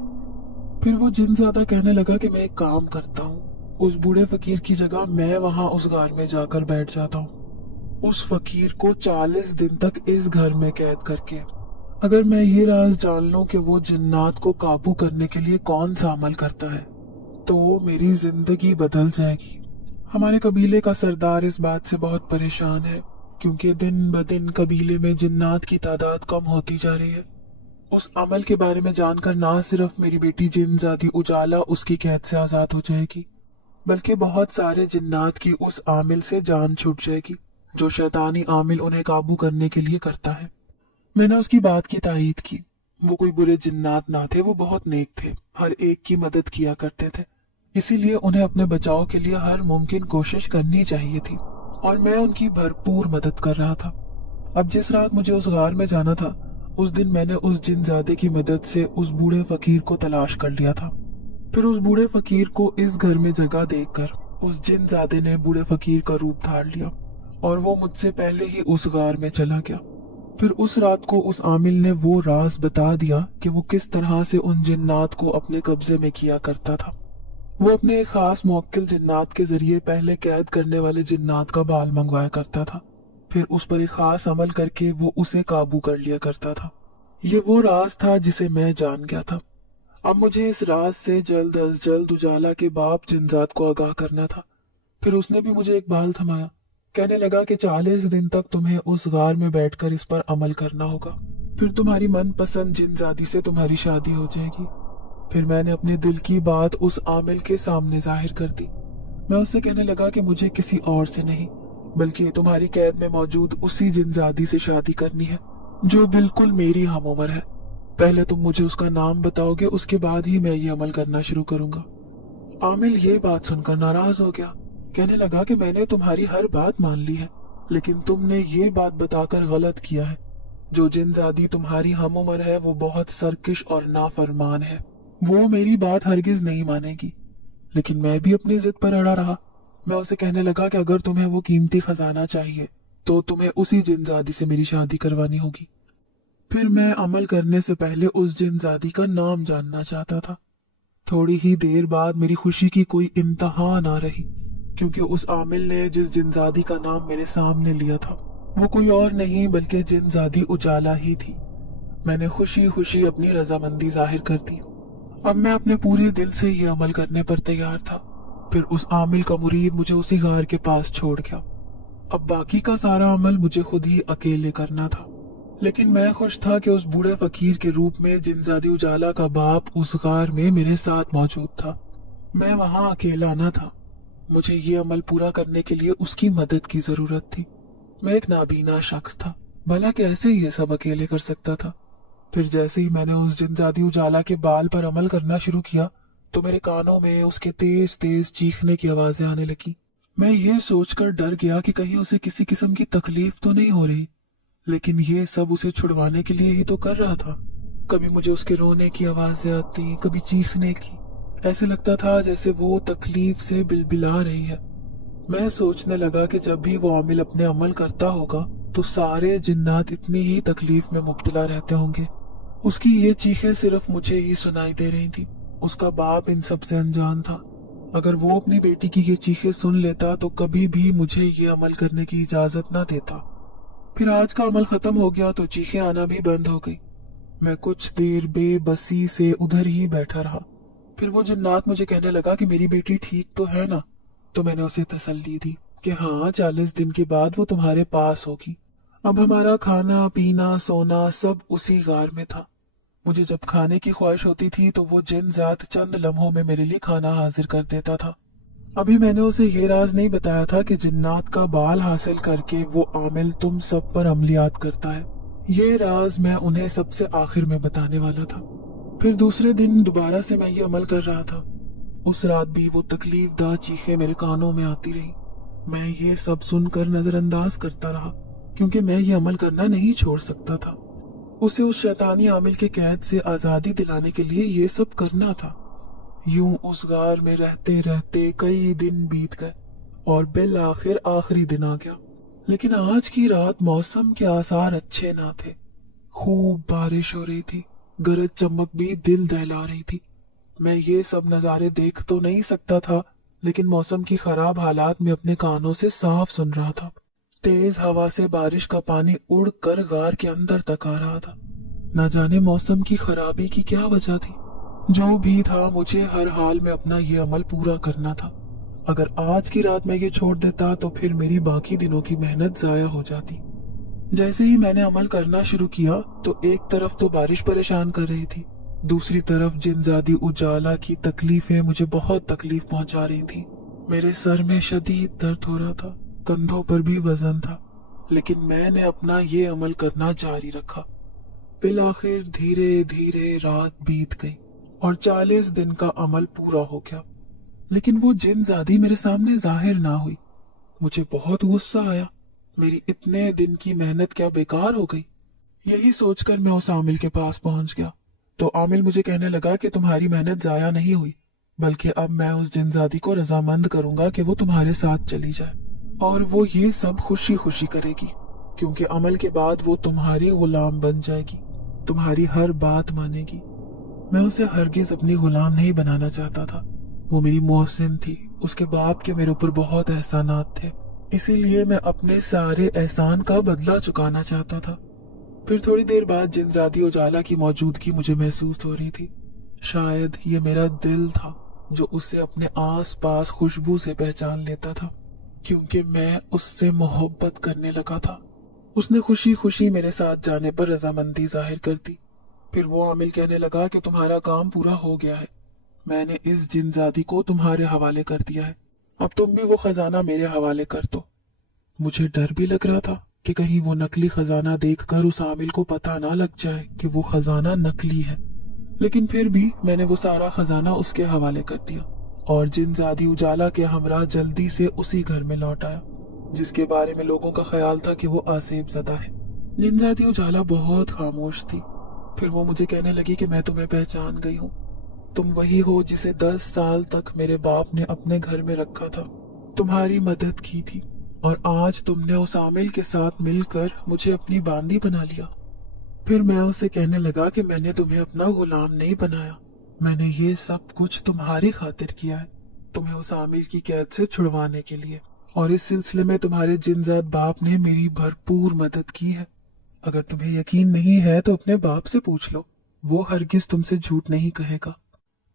फिर वो जिनजादा कहने लगा कि मैं एक काम करता हूँ, उस बूढ़े फकीर की जगह मैं वहां उस गार में जाकर बैठ जाता हूँ, उस फकीर को 40 दिन तक इस घर में कैद करके। अगर मैं ये राज जान लूं कि वो जिन्नात को काबू करने के लिए कौन सा अमल करता है, तो मेरी जिंदगी बदल जाएगी। हमारे कबीले का सरदार इस बात से बहुत परेशान है, क्योंकि दिन ब दिन कबीले में जिन्नात की तादाद कम होती जा रही है। उस अमल के बारे में जानकर ना सिर्फ मेरी बेटी जिनजादी उजाला उसकी कैद से आजाद हो जाएगी, बल्कि बहुत सारे जिन्नात की उस आमिल से जान छूट जाएगी जो शैतानी आमिल उन्हें काबू करने के लिए करता है। मैंने उसकी बात की तायीद की। वो कोई बुरे जिन्नात ना थे, वो बहुत नेक थे, हर एक की मदद किया करते थे। इसीलिए उन्हें अपने बचाव के लिए हर मुमकिन कोशिश करनी चाहिए थी, और मैं उनकी भरपूर मदद कर रहा था। अब जिस रात मुझे उस गार में जाना था, उस दिन मैंने उस जिनजादे की मदद से उस बूढ़े फकीर को तलाश कर लिया था। फिर उस बूढ़े फकीर को इस घर में जगह देकर उस जिनजादे ने बूढ़े फकीर का रूप धार लिया, और वो मुझसे पहले ही उस गार में चला गया। फिर उस रात को उस आमिल ने वो राज बता दिया कि वो किस तरह से उन जिन्नात को अपने कब्जे में किया करता था। वो अपने एक खास मौक्किल जिन्नात के जरिए पहले कैद करने वाले जिन्नात का बाल मंगवाया करता था, फिर उस पर एक खास अमल करके वो उसे काबू कर लिया करता था। ये वो राज था जिसे मैं जान गया था। अब मुझे इस राज से जल्द अज जल्द उजाला के बाप जिनजात को आगाह करना था। फिर उसने भी मुझे एक बाल थमाया, कहने लगा कि 40 दिन तक तुम्हें उस गार में बैठकर इस पर अमल करना होगा, फिर तुम्हारी मनपसंद जिनजादी से तुम्हारी शादी हो जाएगी। फिर मैंने अपने दिल की बात उस आमिल के सामने जाहिर कर दी। मैं उससे कहने लगा कि मुझे किसी और से नहीं, बल्कि तुम्हारी कैद में मौजूद उसी जिनजादी से शादी करनी है जो बिल्कुल मेरी हम उम्र है। पहले तुम मुझे उसका नाम बताओगे, उसके बाद ही मैं ये अमल करना शुरू करूंगा। आमिल ये बात सुनकर नाराज हो गया, कहने लगा कि मैंने तुम्हारी हर बात मान ली है, लेकिन तुमने ये बात बताकर गलत किया है। जो जिनजादी तुम्हारी हम उम्र है वो बहुत सरकश और नाफरमान है, वो मेरी बात हरगिज नहीं मानेगी। लेकिन मैं भी अपनी जिद पर अड़ा रहा। मैं उसे कहने लगा कि अगर तुम्हें वो कीमती खजाना चाहिए तो तुम्हें उसी जिनजादी से मेरी शादी करवानी होगी। फिर मैं अमल करने से पहले उस जिनजादी का नाम जानना चाहता था। थोड़ी ही देर बाद मेरी खुशी की कोई इंतहा ना रही, क्योंकि उस आमिल ने जिस जिनजादी का नाम मेरे सामने लिया था वो कोई और नहीं बल्कि जिनजादी उजाला ही थी। मैंने खुशी खुशी अपनी रजामंदी जाहिर कर दी। अब मैं अपने पूरे दिल से ये अमल करने पर तैयार था। फिर उस आमिल का मुरीद मुझे उसी गार के पास छोड़ गया। अब बाकी का सारा अमल मुझे खुद ही अकेले करना था, लेकिन मैं खुश था कि उस बूढ़े फकीर के रूप में जिनजादी उजाला का बाप उस गार में मेरे साथ मौजूद था। मैं वहां अकेला न था। मुझे ये अमल पूरा करने के लिए उसकी मदद की जरूरत थी। मैं एक नाबीना शख्स था, भला कैसे ये सब अकेले कर सकता था। फिर जैसे ही मैंने उस जिनजादी उजाला के बाल पर अमल करना शुरू किया तो मेरे कानों में उसके तेज तेज चीखने की आवाजें आने लगी। मैं ये सोचकर डर गया कि कहीं उसे किसी किस्म की तकलीफ तो नहीं हो रही, लेकिन ये सब उसे छुड़वाने के लिए ही तो कर रहा था। कभी मुझे उसके रोने की आवाजें आती, कभी चीखने की। ऐसे लगता था जैसे वो तकलीफ से बिलबिला रही है। मैं सोचने लगा कि जब भी वो आमिल अपने अमल करता होगा तो सारे जिन्नात इतनी ही तकलीफ में मुब्तला रहते होंगे। उसकी ये चीखें सिर्फ मुझे ही सुनाई दे रही थी। उसका बाप इन सब से अनजान था। अगर वो अपनी बेटी की ये चीखें सुन लेता तो कभी भी मुझे ये अमल करने की इजाजत ना देता। फिर आज का अमल खत्म हो गया तो चीखें आना भी बंद हो गई। मैं कुछ देर बेबसी से उधर ही बैठा रहा। फिर वो जिन्नात मुझे कहने लगा कि मेरी बेटी ठीक तो है ना। तो मैंने उसे तसल्ली दी कि हाँ, 40 दिन के बाद वो तुम्हारे पास होगी। अब हमारा खाना पीना सोना सब उसी गार में था। मुझे जब खाने की ख्वाहिश होती थी तो वो जिन जात चंद लम्हों में मेरे लिए खाना हाजिर कर देता था। अभी मैंने उसे ये राज नहीं बताया था कि जिन्नात का बाल हासिल करके वो आमिल तुम सब पर अमलियात करता है। ये राज मैं उन्हें सबसे आखिर में बताने वाला था। फिर दूसरे दिन दोबारा से मैं ये अमल कर रहा था। उस रात भी वो तकलीफदा चीखें मेरे कानों में आती रही। मैं ये सब सुनकर नजरअंदाज करता रहा, क्योंकि मैं ये अमल करना नहीं छोड़ सकता था। उसे उस शैतानी आमिल के कैद से आजादी दिलाने के लिए ये सब करना था। यूं उस गार में रहते रहते कई दिन बीत गए और बिल आखिर आखिरी दिन आ गया। लेकिन आज की रात मौसम के आसार अच्छे ना थे। खूब बारिश हो रही थी, गरज चमक भी दिल दहला रही थी। मैं ये सब नजारे देख तो नहीं सकता था, लेकिन मौसम की खराब हालात में अपने कानों से साफ सुन रहा था। तेज हवा से बारिश का पानी उड़ कर गार के अंदर तक आ रहा था। न जाने मौसम की खराबी की क्या वजह थी। जो भी था, मुझे हर हाल में अपना ये अमल पूरा करना था। अगर आज की रात मैं ये छोड़ देता तो फिर मेरी बाकी दिनों की मेहनत जाया हो जाती। जैसे ही मैंने अमल करना शुरू किया तो एक तरफ तो बारिश परेशान कर रही थी, दूसरी तरफ जिनजादी उजाला की तकलीफें मुझे बहुत तकलीफ पहुंचा रही थी। मेरे सर में शदीद दर्द हो रहा था, कंधों पर भी वजन था, लेकिन मैंने अपना ये अमल करना जारी रखा। फिर आखिर धीरे धीरे रात बीत गई और 40 दिन का अमल पूरा हो गया, लेकिन वो जिनजादी मेरे सामने जाहिर ना हुई। मुझे बहुत गुस्सा आया। मेरी इतने दिन की मेहनत क्या बेकार हो गई? यही सोचकर मैं उस आमिल के पास पहुंच गया तो आमिल मुझे कहने लगा कि तुम्हारी मेहनत जाया नहीं हुई, बल्कि अब मैं उस जिनजादी को रजामंद करूंगा कि वो तुम्हारे साथ चली जाए, और वो ये सब खुशी खुशी करेगी, क्योंकि अमल के बाद वो तुम्हारी गुलाम बन जाएगी, तुम्हारी हर बात मानेगी। मैं उसे हरगिज अपनी गुलाम नहीं बनाना चाहता था। वो मेरी मोहसिन थी, उसके बाप के मेरे ऊपर बहुत एहसानात थे, इसीलिए मैं अपने सारे एहसान का बदला चुकाना चाहता था। फिर थोड़ी देर बाद जिनजादी उजाला की मौजूदगी मुझे महसूस हो रही थी। शायद ये मेरा दिल था जो उसे अपने आस पास खुशबू से पहचान लेता था, क्योंकि मैं उससे मोहब्बत करने लगा था। उसने खुशी खुशी मेरे साथ जाने पर रजामंदी जाहिर कर दी। फिर वो आमिल कहने लगा कि तुम्हारा काम पूरा हो गया है, मैंने इस जिनजादी को तुम्हारे हवाले कर दिया है, अब तुम भी वो खजाना मेरे हवाले कर दो। मुझे डर भी लग रहा था कि कहीं वो नकली खजाना देखकर उस आमिल को पता ना लग जाए कि वो खजाना नकली है, लेकिन फिर भी मैंने वो सारा खजाना उसके हवाले कर दिया और जिनजादी उजाला के हमरा जल्दी से उसी घर में लौट आया जिसके बारे में लोगों का ख्याल था कि वो आसेब ज़दा है। जिनजादी उजाला बहुत खामोश थी। फिर वो मुझे कहने लगी कि मैं तुम्हें पहचान गई हूँ, तुम वही हो जिसे 10 साल तक मेरे बाप ने अपने घर में रखा था, तुम्हारी मदद की थी, और आज तुमने उस आमिल के साथ मिलकर मुझे अपनी बांदी बना लिया। फिर मैं उसे कहने लगा कि मैंने तुम्हें अपना गुलाम नहीं बनाया, मैंने ये सब कुछ तुम्हारी खातिर किया है, तुम्हें उस आमिल की कैद से छुड़वाने के लिए, और इस सिलसिले में तुम्हारे जिनजात बाप ने मेरी भरपूर मदद की है। अगर तुम्हें यकीन नहीं है तो अपने बाप से पूछ लो, वो हरगिज तुमसे झूठ नहीं कहेगा।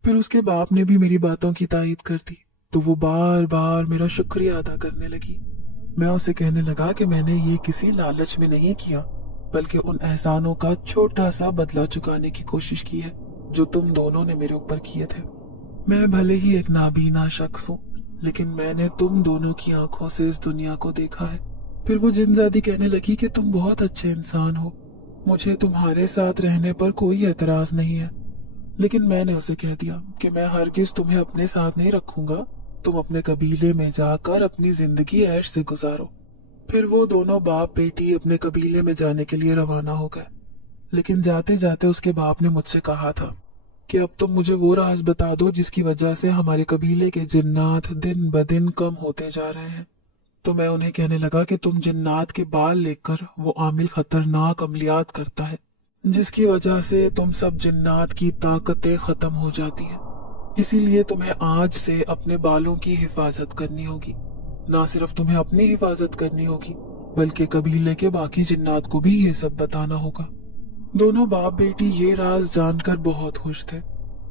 फिर उसके बाप ने भी मेरी बातों की तायीद कर दी तो वो बार बार मेरा शुक्रिया अदा करने लगी। मैं उसे कहने लगा कि मैंने ये किसी लालच में नहीं किया, बल्कि उन एहसानों का छोटा सा बदला चुकाने की कोशिश की है जो तुम दोनों ने मेरे ऊपर किए थे। मैं भले ही एक नाबीना शख्स हूँ, लेकिन मैंने तुम दोनों की आंखों से इस दुनिया को देखा है। फिर वो जिनजादी कहने लगी कि तुम बहुत अच्छे इंसान हो, मुझे तुम्हारे साथ रहने पर कोई एतराज नहीं है, लेकिन मैंने उसे कह दिया कि मैं हरगिज तुम्हें अपने साथ नहीं रखूंगा, तुम अपने कबीले में जाकर अपनी जिंदगी ऐश से गुजारो। फिर वो दोनों बाप बेटी अपने कबीले में जाने के लिए रवाना हो गए, लेकिन जाते जाते उसके बाप ने मुझसे कहा था कि अब तुम मुझे वो राज बता दो जिसकी वजह से हमारे कबीले के जिन्नात दिन ब दिन कम होते जा रहे हैं। तो मैं उन्हें कहने लगा कि तुम जिन्नात के बाल लेकर वो आमिल खतरनाक अमलियात करता है, जिसकी वजह से तुम सब जिन्नात की ताकतें खत्म हो जाती हैं। इसीलिए तुम्हें आज से अपने बालों की हिफाजत करनी होगी। ना सिर्फ तुम्हें अपनी हिफाजत करनी होगी, बल्कि कबीले के बाकी जिन्नात को भी ये सब बताना होगा। दोनों बाप बेटी ये राज जानकर बहुत खुश थे।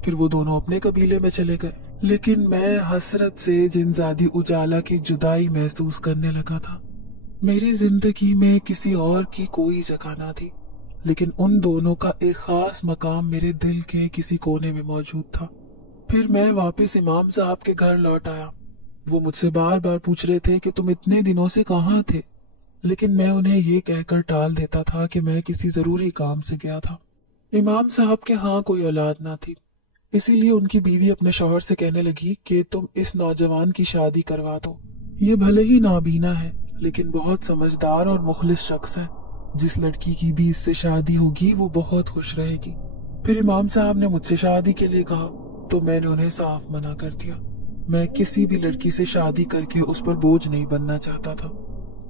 फिर वो दोनों अपने कबीले में चले गए, लेकिन मैं हसरत से जिनजादी उजाला की जुदाई महसूस करने लगा था। मेरी जिंदगी में किसी और की कोई जगह ना थी, लेकिन उन दोनों का एक खास मकाम मेरे दिल के किसी कोने में मौजूद था। फिर मैं वापस इमाम साहब के घर लौट आया। वो मुझसे बार बार पूछ रहे थे कि तुम इतने दिनों से कहाँ थे, लेकिन मैं उन्हें ये कहकर टाल देता था कि मैं किसी जरूरी काम से गया था। इमाम साहब के यहाँ कोई औलाद ना थी, इसीलिए उनकी बीवी अपने शौहर से कहने लगी कि तुम इस नौजवान की शादी करवा दो। ये भले ही नाबीना है, लेकिन बहुत समझदार और मुखलिस शख्स है। जिस लड़की की भी इससे शादी होगी वो बहुत खुश रहेगी। फिर इमाम साहब ने मुझसे शादी के लिए कहा तो मैंने उन्हें साफ मना कर दिया। मैं किसी भी लड़की से शादी करके उस पर बोझ नहीं बनना चाहता था।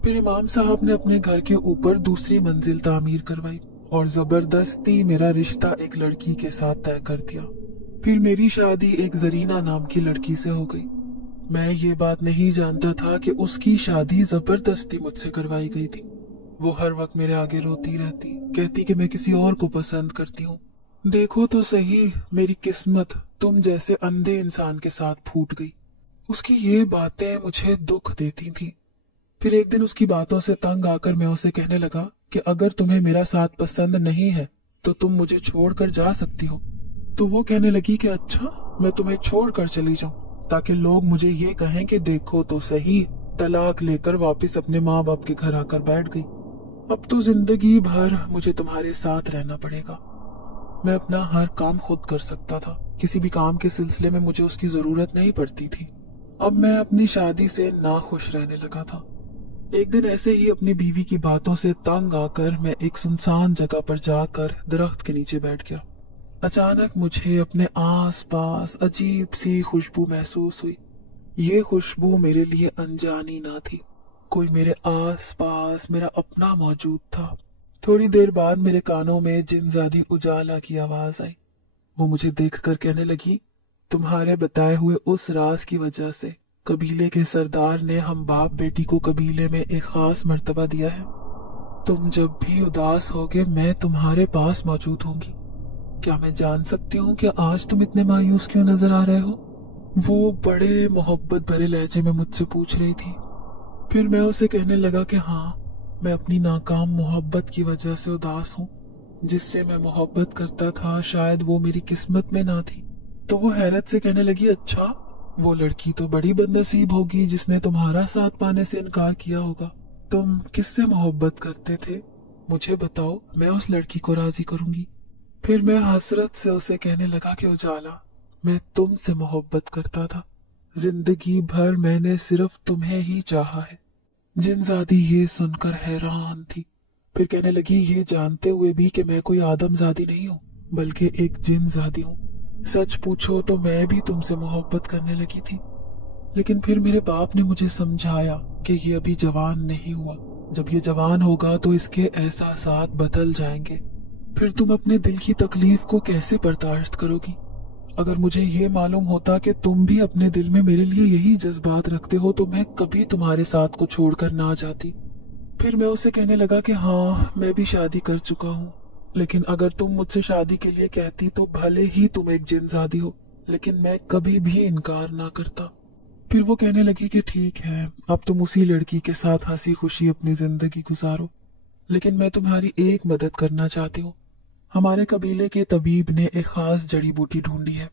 फिर इमाम साहब ने अपने घर के ऊपर दूसरी मंजिल तामीर करवाई और जबरदस्ती मेरा रिश्ता एक लड़की के साथ तय कर दिया। फिर मेरी शादी एक जरीना नाम की लड़की से हो गई। मैं ये बात नहीं जानता था कि उसकी शादी जबरदस्ती मुझसे करवाई गई थी। वो हर वक्त मेरे आगे रोती रहती, कहती कि मैं किसी और को पसंद करती हूँ। देखो तो सही, मेरी किस्मत तुम जैसे अंधे इंसान के साथ फूट गई। उसकी ये बातें मुझे दुख देती थी। फिर एक दिन उसकी बातों से तंग आकर मैं उसे कहने लगा कि अगर तुम्हें मेरा साथ पसंद नहीं है तो तुम मुझे छोड़कर जा सकती हो। तो वो कहने लगी कि अच्छा, मैं तुम्हें छोड़कर चली जाऊं ताकि लोग मुझे ये कहें कि देखो तो सही, तलाक लेकर वापस अपने माँ बाप के घर आकर बैठ गई। अब तो जिंदगी भर मुझे तुम्हारे साथ रहना पड़ेगा। मैं अपना हर काम खुद कर सकता था, किसी भी काम के सिलसिले में मुझे उसकी जरूरत नहीं पड़ती थी। अब मैं अपनी शादी से नाखुश रहने लगा था। एक दिन ऐसे ही अपनी बीवी की बातों से तंग आकर मैं एक सुनसान जगह पर जाकर दरख्त के नीचे बैठ गया। अचानक मुझे अपने आस पास अजीब सी खुशबू महसूस हुई। ये खुशबू मेरे लिए अनजानी ना थी। कोई मेरे आस पास मेरा अपना मौजूद था। थोड़ी देर बाद मेरे कानों में जिनजादी उजाला की आवाज आई। वो मुझे देखकर कहने लगी, तुम्हारे बताए हुए उस राज की वजह से कबीले के सरदार ने हम बाप बेटी को कबीले में एक खास मर्तबा दिया है। तुम जब भी उदास होगे मैं तुम्हारे पास मौजूद होंगी। क्या मैं जान सकती हूँ कि आज तुम इतने मायूस क्यों नजर आ रहे हो? वो बड़े मोहब्बत भरे लहजे में मुझसे पूछ रही थी। फिर मैं उसे कहने लगा कि हाँ, मैं अपनी नाकाम मोहब्बत की वजह से उदास हूँ। जिससे मैं मोहब्बत करता था शायद वो मेरी किस्मत में ना थी। तो वो हैरत से कहने लगी, अच्छा, वो लड़की तो बड़ी बदनसीब होगी जिसने तुम्हारा साथ पाने से इनकार किया होगा। तुम किससे मोहब्बत करते थे? मुझे बताओ, मैं उस लड़की को राजी करूंगी। फिर मैं हसरत से उसे कहने लगा कि उजाला, मैं तुमसे मोहब्बत करता था। जिंदगी भर मैंने सिर्फ तुम्हें ही चाहा है। जिनजादी ये सुनकर हैरान थी। फिर कहने लगी, ये जानते हुए भी कि मैं कोई आदमजादी नहीं हूँ बल्कि एक जिनजादी हूँ। सच पूछो तो मैं भी तुमसे मोहब्बत करने लगी थी, लेकिन फिर मेरे बाप ने मुझे समझाया कि ये अभी जवान नहीं हुआ। जब ये जवान होगा तो इसके एहसासात बदल जाएंगे। फिर तुम अपने दिल की तकलीफ को कैसे बर्दाश्त करोगी? अगर मुझे ये मालूम होता कि तुम भी अपने दिल में मेरे लिए यही जज्बात रखते हो तो मैं कभी तुम्हारे साथ को छोड़कर ना जाती। फिर मैं उसे कहने लगा कि हाँ, मैं भी शादी कर चुका हूँ, लेकिन अगर तुम मुझसे शादी के लिए कहती तो भले ही तुम एक जिनजादी हो, लेकिन मैं कभी भी इनकार ना करता। फिर वो कहने लगी कि ठीक है, अब तुम उसी लड़की के साथ हंसी खुशी अपनी जिंदगी गुजारो, लेकिन मैं तुम्हारी एक मदद करना चाहती हूँ। हमारे कबीले के तबीब ने एक खास जड़ी बूटी ढूंढी है।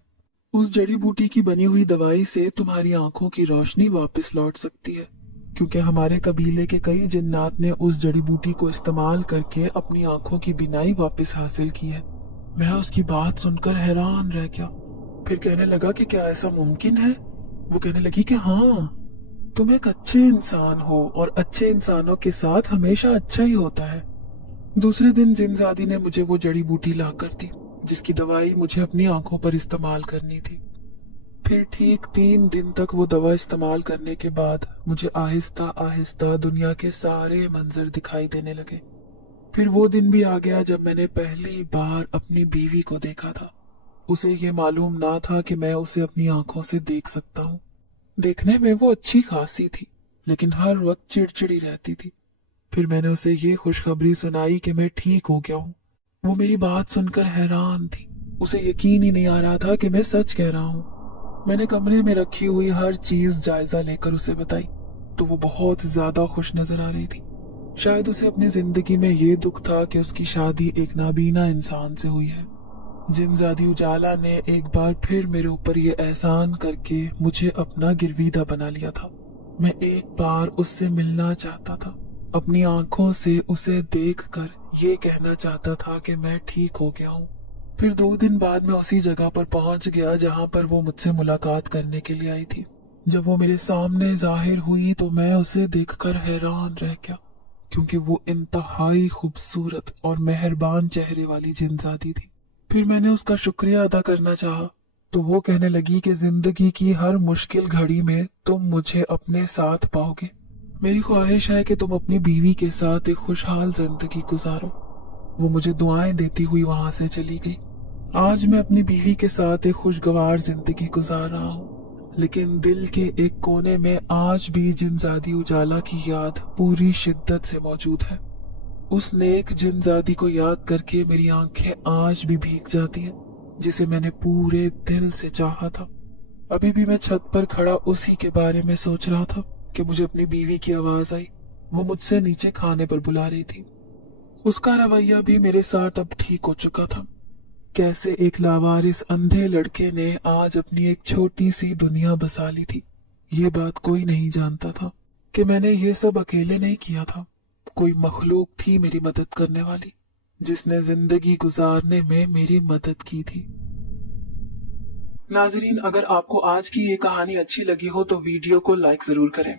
उस जड़ी बूटी की बनी हुई दवाई से तुम्हारी आंखों की रोशनी वापस लौट सकती है, क्योंकि हमारे कबीले के कई जिन्नात ने उस जड़ी बूटी को इस्तेमाल करके अपनी आंखों की बिनाई वापस हासिल की है। मैं उसकी बात सुनकर हैरान रह गया। फिर कहने लगा कि क्या ऐसा मुमकिन है? वो कहने लगी कि हाँ, तुम एक अच्छे इंसान हो और अच्छे इंसानों के साथ हमेशा अच्छा ही होता है। दूसरे दिन जिनजादी ने मुझे वो जड़ी बूटी ला कर दी जिसकी दवाई मुझे अपनी आंखों पर इस्तेमाल करनी थी। फिर ठीक 3 दिन तक वो दवा इस्तेमाल करने के बाद मुझे आहिस्ता आहिस्ता दुनिया के सारे मंजर दिखाई देने लगे। फिर वो दिन भी आ गया जब मैंने पहली बार अपनी बीवी को देखा था। उसे ये मालूम ना था कि मैं उसे अपनी आंखों से देख सकता हूँ। देखने में वो अच्छी खासी थी, लेकिन हर वक्त चिड़चिड़ी रहती थी। फिर मैंने उसे ये खुशखबरी सुनाई कि मैं ठीक हो गया हूँ। वो मेरी बात सुनकर हैरान थी। उसे यकीन ही नहीं आ रहा था कि मैं सच कह रहा हूँ। मैंने कमरे में रखी हुई हर चीज जायजा लेकर उसे बताई तो वो बहुत ज्यादा खुश नजर आ रही थी। शायद उसे अपनी जिंदगी में ये दुख था कि उसकी शादी एक नाबीना इंसान से हुई है। जिनजादी उजाला ने एक बार फिर मेरे ऊपर ये एहसान करके मुझे अपना गिरवीदा बना लिया था। मैं एक बार उससे मिलना चाहता था, अपनी आंखों से उसे देखकर ये कहना चाहता था कि मैं ठीक हो गया हूँ। फिर 2 दिन बाद मैं उसी जगह पर पहुंच गया जहां पर वो मुझसे मुलाकात करने के लिए आई थी। जब वो मेरे सामने जाहिर हुई तो मैं उसे देखकर हैरान रह गया, क्योंकि वो इंतहाई खूबसूरत और मेहरबान चेहरे वाली जिनजादी थी। फिर मैंने उसका शुक्रिया अदा करना चाहा तो वो कहने लगी कि जिंदगी की हर मुश्किल घड़ी में तुम मुझे अपने साथ पाओगे। मेरी ख्वाहिश है कि तुम अपनी बीवी के साथ एक खुशहाल जिंदगी गुजारो। वो मुझे दुआएं देती हुई वहां से चली गई। आज मैं अपनी बीवी के साथ एक खुशगवार जिंदगी गुजार रहा हूँ, लेकिन दिल के एक कोने में आज भी जिनजादी उजाला की याद पूरी शिद्दत से मौजूद है। उस नेक जिनजादी को याद करके मेरी आंखें आज भी भीग जाती हैं, जिसे मैंने पूरे दिल से चाहा था। अभी भी मैं छत पर खड़ा उसी के बारे में सोच रहा था कि मुझे अपनी बीवी की आवाज आई। वो मुझसे नीचे खाने पर बुला रही थी। उसका रवैया भी मेरे साथ अब ठीक हो चुका था। कैसे एक लावारिस अंधे लड़के ने आज अपनी एक छोटी सी दुनिया बसा ली थी। ये बात कोई नहीं जानता था कि मैंने ये सब अकेले नहीं किया था। कोई मखलूक थी मेरी मदद करने वाली, जिसने जिंदगी गुजारने में मेरी मदद की थी। नाजरीन, अगर आपको आज की ये कहानी अच्छी लगी हो तो वीडियो को लाइक जरूर करें।